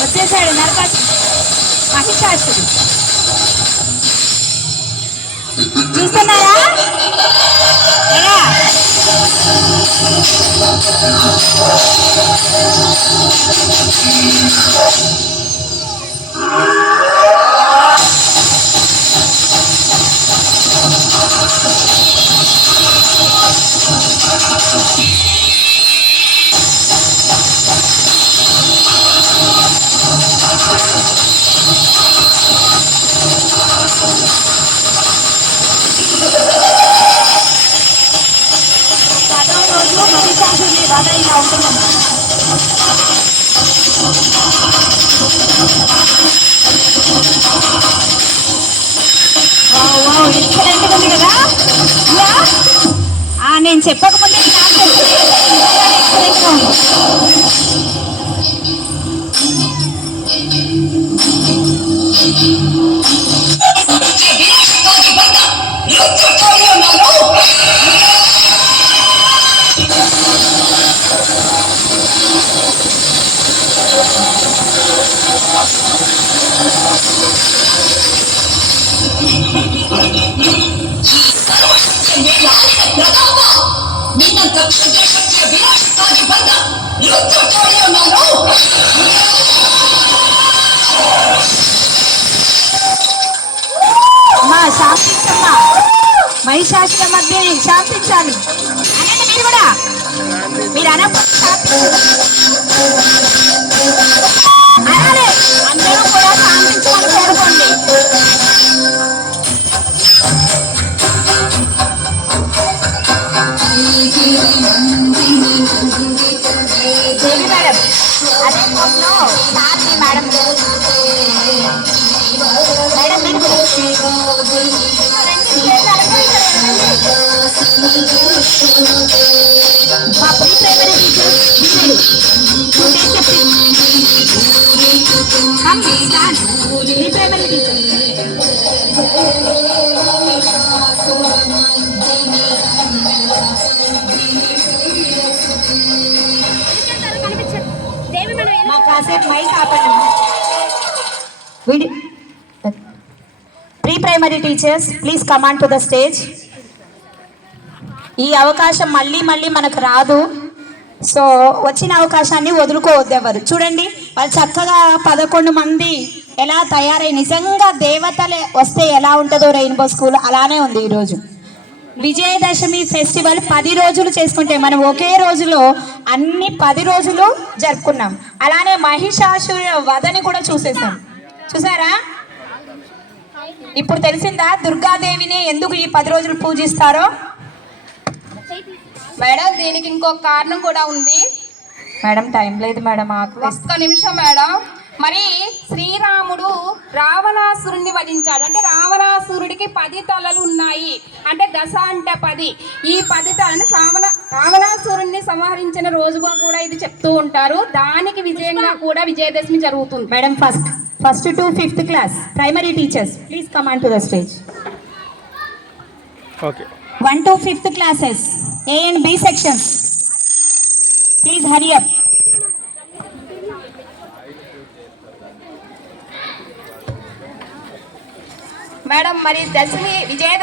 వచ్చేసాడు నరకాసు మహిషాసుడు. చూస్తున్నారా? మహిషాసుని వధ ఇలా ఉంటుందన్నమాట. ఎక్సలెంట్ ఉంది కదా. నేను చెప్పకముందే ఎక్సలెంట్గా ఉంది. శాంతించమ్మా, మహిషాసుల మధ్య శాంతించాలి అనండి. మీరు కూడా మీరు అనాలి. అందరూ కూడా శాంతించాలని కోరుకోండి. మేడం అదే ఫోన్లో శాంతి మేడం మేడం మీరు మా pre primary teacher pre primary teacher మా కాసేపు మైక్ ఆపండి. Pre primary teachers please come on to the stage. ఈ అవకాశం మళ్ళీ మనకు రాదు. సో వచ్చిన అవకాశాన్ని వదులుకోవద్దు ఎవరు. చూడండి వాళ్ళు చక్కగా 11 మంది ఎలా తయారై నిజంగా దేవతలే వస్తే ఎలా ఉంటుందో రెయిన్బో స్కూల్ అలానే ఉంది. ఈరోజు విజయదశమి ఫెస్టివల్ 10 రోజులు చేసుకుంటే మనం ఒకే రోజులో అన్ని 10 రోజులు జరుపుకున్నాం. అలానే మహిషాసుర వధని కూడా చూసేసాం. చూసారా? ఇప్పుడు తెలిసిందా దుర్గాదేవిని ఎందుకు ఈ 10 రోజులు పూజిస్తారో? మేడం దీనికి ఇంకొక కారణం కూడా ఉంది మేడం. టైం లేదు మేడం, ఒక్క నిమిషం మేడం. మరి శ్రీరాముడు రావణాసురుణ్ణి వధించాడు. అంటే రావణాసురుడికి 10 తలలు ఉన్నాయి. అంటే దశ అంటే 10. ఈ 10 తలను రావణాసురుణ్ణి సంహరించిన రోజుగా కూడా ఇది చెప్తూ ఉంటారు. దానికి విజయంగా కూడా విజయదశమి జరుగుతుంది. Madam first to 5th class primary teachers please come on to the stage. Okay. 1 to 5th classes A and B sections please hurry up. Madam మరి దశమి విజయ